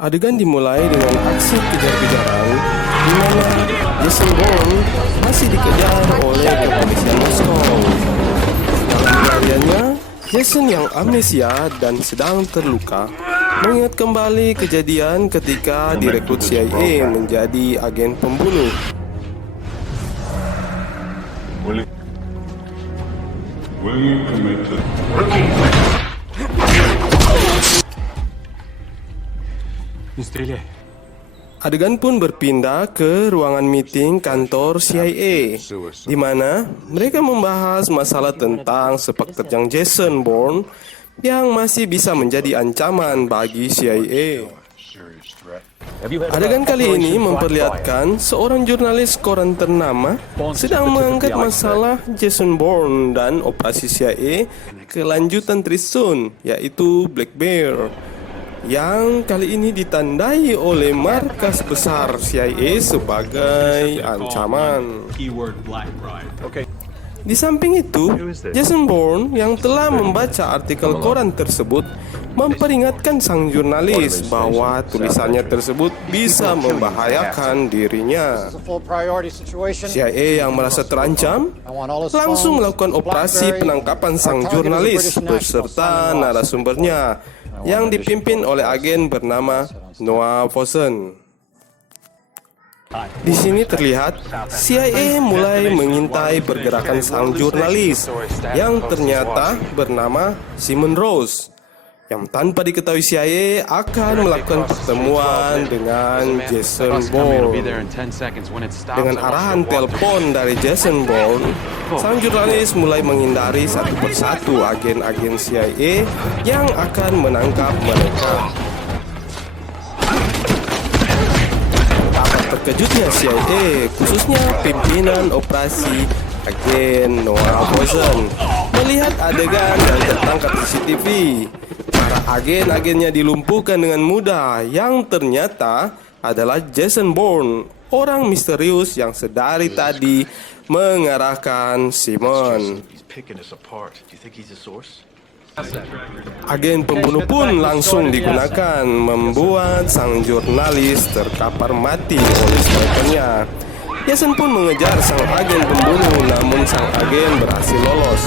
Adegan dimulai dengan aksi kejar-kejaran di mana Jason Bourne masih dikejar oleh kepolisian Moskow. Dalam pelariannya, Jason yang amnesia dan sedang terluka mengingat kembali kejadian ketika direkrut CIA menjadi agen pembunuh. Will you commit to Adegan pun berpindah ke ruangan meeting kantor CIA, di mana mereka membahas masalah tentang sepak terjang Jason Bourne yang masih bisa menjadi ancaman bagi CIA. Adegan kali ini memperlihatkan seorang jurnalis koran ternama sedang mengangkat masalah Jason Bourne dan operasi CIA kelanjutan Trisun, yaitu Black Bear, yang kali ini ditandai oleh markas besar CIA sebagai ancaman. Di samping itu, Jason Bourne yang telah membaca artikel koran tersebut memperingatkan sang jurnalis bahwa tulisannya tersebut bisa membahayakan dirinya. CIA yang merasa terancam langsung melakukan operasi penangkapan sang jurnalis beserta narasumbernya yang dipimpin oleh agen bernama Noah Vossen. Di sini terlihat CIA mulai mengintai pergerakan sang jurnalis yang ternyata bernama Simon Rose, yang tanpa diketahui CIA akan melakukan pertemuan dengan Jason Bourne. Dengan arahan telepon dari Jason Bourne, sang jurnalis mulai menghindari satu persatu agen-agen CIA yang akan menangkap mereka. Terkejutnya CIA, khususnya pimpinan operasi agen Noah Vossen, melihat adegan dan tertangkap CCTV. Para agen-agennya dilumpuhkan dengan mudah, yang ternyata adalah Jason Bourne, orang misterius yang sedari tadi mengarahkan Simon. Agen pembunuh pun langsung digunakan, membuat sang jurnalis terkapar mati oleh snipernya. Jason pun mengejar sang agen pembunuh, namun sang agen berhasil lolos.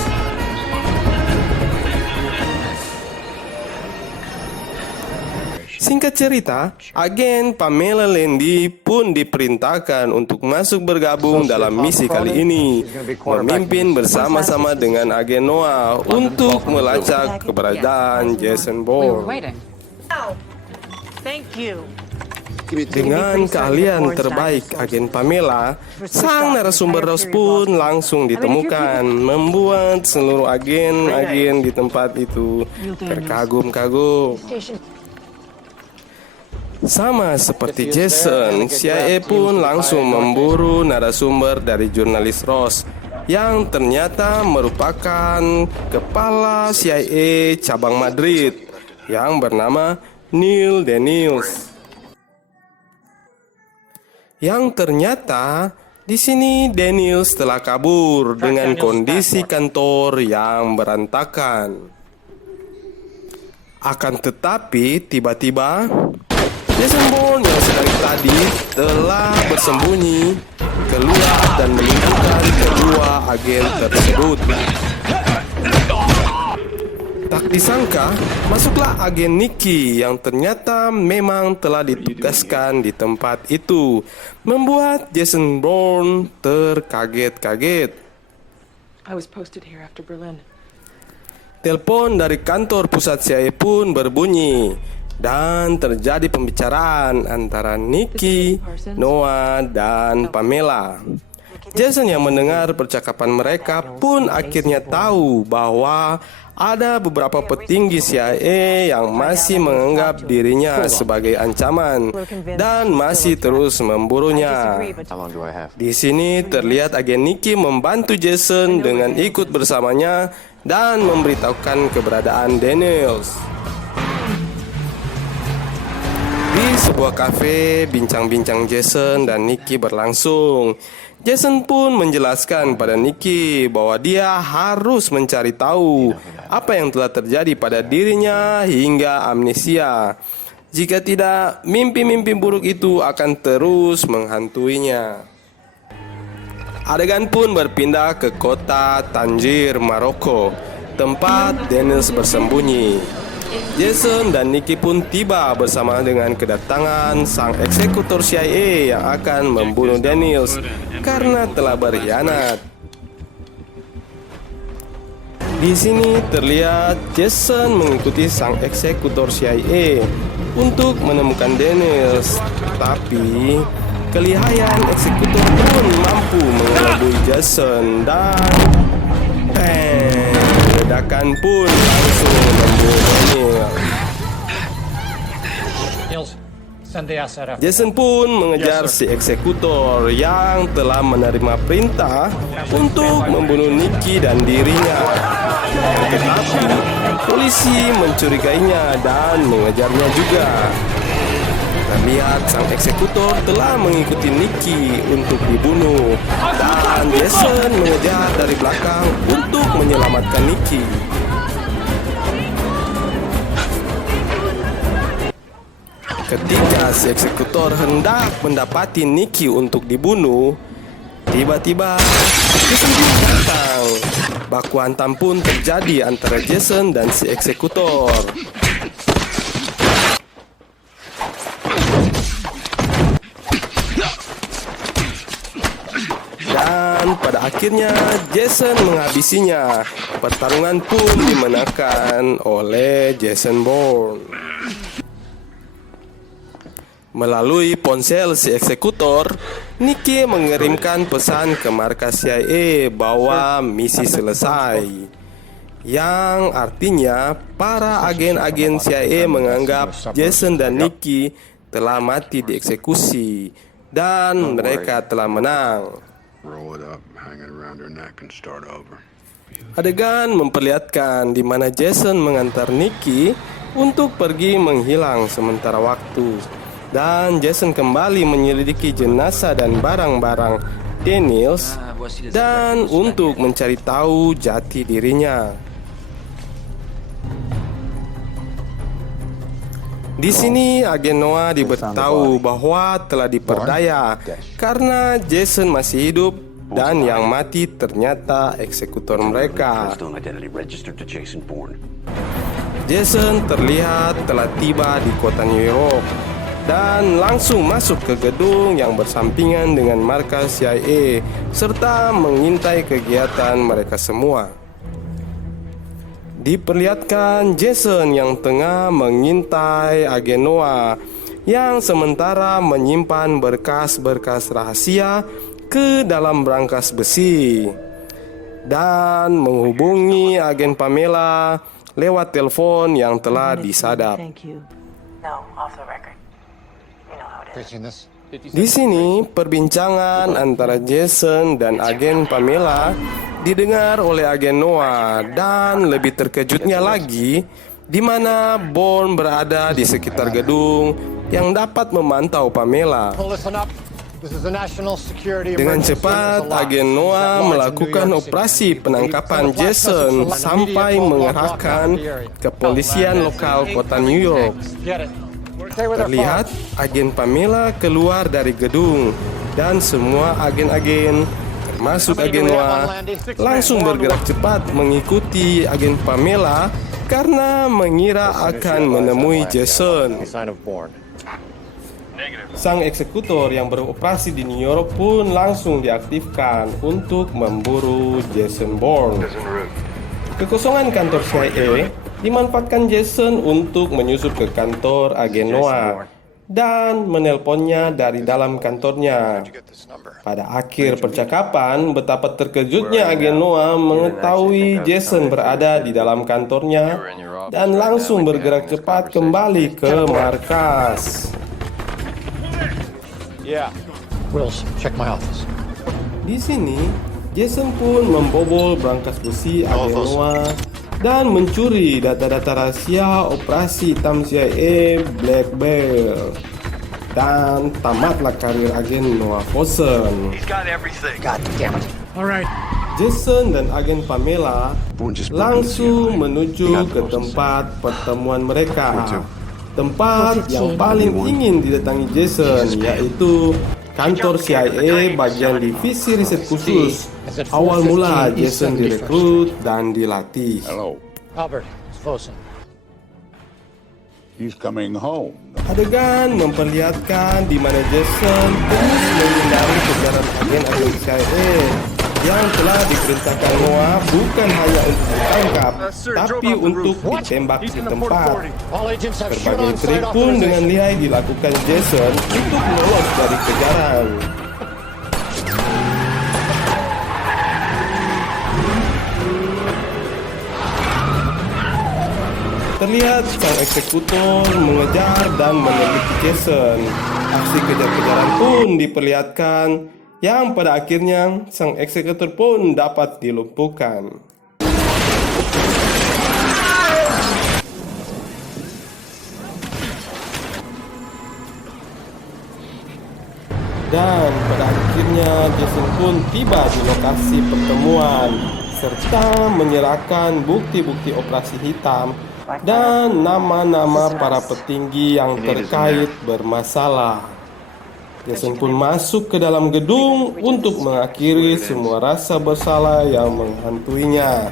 Singkat cerita, agen Pamela Landy pun diperintahkan untuk masuk bergabung dalam misi kali ini, memimpin bersama-sama dengan agen Noah untuk melacak keberadaan Jason Bourne. Dengan keahlian terbaik agen Pamela, sang narasumber Rose pun langsung ditemukan, membuat seluruh agen-agen di tempat itu terkagum-kagum. Sama seperti Jason, CIA pun langsung memburu narasumber dari jurnalis Ross yang ternyata merupakan kepala CIA cabang Madrid yang bernama Neil Daniels. Yang ternyata di sini Daniels telah kabur dengan kondisi kantor yang berantakan. Akan tetapi tiba-tiba Jason Bourne yang sedang tadi telah bersembunyi keluar dan melumpuhkan kedua agen tersebut. Tak disangka, masuklah agen Nicky yang ternyata memang telah ditugaskan di tempat itu, membuat Jason Bourne terkaget-kaget. Telepon dari kantor pusat CIA pun berbunyi, dan terjadi pembicaraan antara Nicky, Noah, dan Pamela. Jason yang mendengar percakapan mereka pun akhirnya tahu bahwa ada beberapa petinggi CIA yang masih menganggap dirinya sebagai ancaman dan masih terus memburunya. Di sini terlihat agen Nicky membantu Jason dengan ikut bersamanya dan memberitahukan keberadaan Daniels. Di sebuah kafe, bincang-bincang Jason dan Nicky berlangsung. Jason pun menjelaskan pada Nicky bahwa dia harus mencari tahu apa yang telah terjadi pada dirinya hingga amnesia. Jika tidak, mimpi-mimpi buruk itu akan terus menghantuinya. Adegan pun berpindah ke kota Tangier, Maroko, tempat Daniels bersembunyi. Jason dan Nikki pun tiba bersama dengan kedatangan sang eksekutor CIA yang akan membunuh Daniels karena telah berkhianat. Di sini terlihat Jason mengikuti sang eksekutor CIA untuk menemukan Daniels, tapi kelihayan eksekutor pun mampu mengelabui Jason dan ledakan pun langsung membunuh Daniels. Niels, send the asset after. Jason pun mengejar si eksekutor yang telah menerima perintah untuk membunuh Nikki dan dirinya. Tetapi polisi mencurigainya dan mengejarnya juga. Terlihat sang eksekutor telah mengikuti Nikki untuk dibunuh dan Jason mengejar dari belakang untuk menyelamatkan Nikki. Ketika si eksekutor hendak mendapati Nikki untuk dibunuh, tiba-tiba Jason pun datang. Baku hantam pun terjadi antara Jason dan si eksekutor. Dan pada akhirnya Jason menghabisinya. Pertarungan pun dimenangkan oleh Jason Bourne. Melalui ponsel si eksekutor, Nikki mengirimkan pesan ke markas CIA bahwa misi selesai. Yang artinya para agen-agen CIA menganggap Jason dan Nikki telah mati dieksekusi dan mereka telah menang. Roll it up, hang it around her neck, and start over. Adegan memperlihatkan di mana Jason mengantar Nikki untuk pergi menghilang sementara waktu. Dan Jason kembali menyelidiki jenazah dan barang-barang Daniels dan untuk mencari tahu jati dirinya. Di sini agen Noah diberitahu bahwa telah diperdaya karena Jason masih hidup dan yang mati ternyata eksekutor mereka. Jason terlihat telah tiba di kota New York dan langsung masuk ke gedung yang bersampingan dengan markas CIA serta mengintai kegiatan mereka semua. Diperlihatkan Jason yang tengah mengintai agen Noah yang sementara menyimpan berkas-berkas rahasia ke dalam brankas besi dan menghubungi agen Pamela lewat telepon yang telah disadap. Di sini, perbincangan antara Jason dan agen Pamela didengar oleh agen Noah dan lebih terkejutnya lagi, di mana Bourne berada di sekitar gedung yang dapat memantau Pamela. Dengan cepat, agen Noah melakukan operasi penangkapan Jason sampai mengerahkan kepolisian lokal kota New York. Terlihat agen Pamela keluar dari gedung dan semua agen-agen termasuk agen Noah langsung bergerak cepat mengikuti agen Pamela karena mengira akan menemui Jason. Sang eksekutor yang beroperasi di New York pun langsung diaktifkan untuk memburu Jason Bourne. Kekosongan kantor CIA dimanfaatkan Jason untuk menyusup ke kantor agen Noah dan menelponnya dari dalam kantornya. Pada akhir percakapan, betapa terkejutnya agen Noah mengetahui Jason berada di dalam kantornya dan langsung bergerak cepat kembali ke markas. Di sini, Jason pun membobol brankas besi agen Noah dan mencuri data-data rahasia operasi hitam CIA Black Bear. Dan tamatlah karir agen Noah Fossen. Jason dan agen Pamela langsung menuju ke tempat pertemuan mereka. tempat yang paling ingin didatangi Jason, yaitu kantor CIA bagian divisi riset khusus. Awal mula Jason direkrut dan dilatih. Hello. Albert, it's Fosun. He's coming home. Adegan memperlihatkan di mana Jason terus menghindari kejaran agen-agen CIA yang telah diperintahkan Noah bukan hanya untuk ditangkap, tapi untuk ditembak di tempat. All agents have shoot Berbagai on trik site pun dengan authorization. lihai dilakukan Jason untuk lolos dari kejaran. Terlihat sang eksekutor mengejar dan meneliti Jason. Aksi kejar-kejaran pun diperlihatkan, yang pada akhirnya sang eksekutor pun dapat dilumpuhkan. Dan pada akhirnya Jason pun tiba di lokasi pertemuan serta menyerahkan bukti-bukti operasi hitam dan nama-nama para petinggi yang terkait bermasalah. Jason pun masuk ke dalam gedung untuk mengakhiri semua rasa bersalah yang menghantuinya.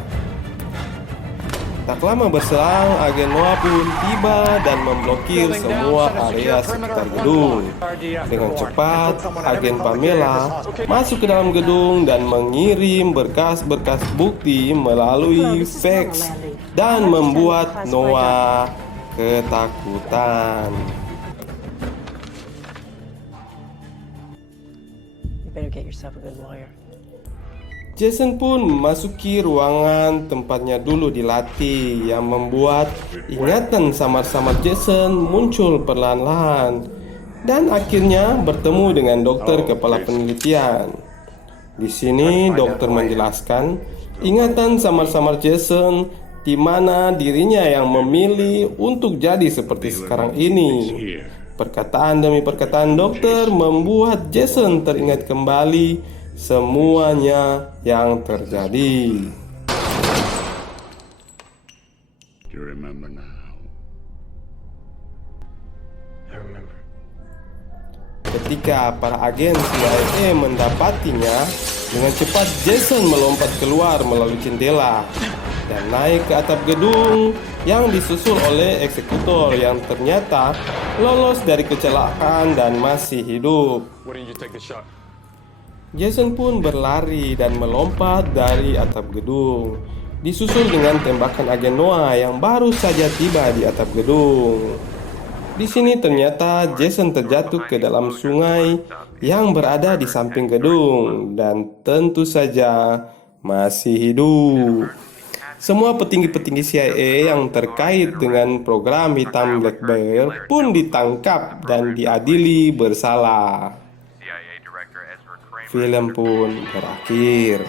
Tak lama berselang, agen Noah pun tiba dan memblokir semua area sekitar gedung. Dengan cepat, agen Pamela masuk ke dalam gedung dan mengirim berkas-berkas bukti melalui fax dan membuat Noah ketakutan. You better get yourself a good lawyer. Jason pun memasuki ruangan tempatnya dulu dilatih, yang membuat ingatan samar-samar Jason muncul perlahan-lahan dan akhirnya bertemu dengan dokter kepala penelitian. Di sini dokter menjelaskan ingatan samar-samar Jason di mana dirinya yang memilih untuk jadi seperti sekarang ini. Perkataan demi perkataan dokter membuat Jason teringat kembali semuanya yang terjadi. Do you remember now? I remember. Ketika para agen CIA mendapatinya, dengan cepat Jason melompat keluar melalui jendela dan naik ke atap gedung yang disusul oleh eksekutor yang ternyata lolos dari kecelakaan dan masih hidup. Why didn't you take the shot? Jason pun berlari dan melompat dari atap gedung, disusul dengan tembakan agen Noah yang baru saja tiba di atap gedung. Di sini ternyata Jason terjatuh ke dalam sungai yang berada di samping gedung dan tentu saja masih hidup. Semua petinggi-petinggi CIA yang terkait dengan program hitam Black Bear pun ditangkap dan diadili bersalah. Film pun berakhir.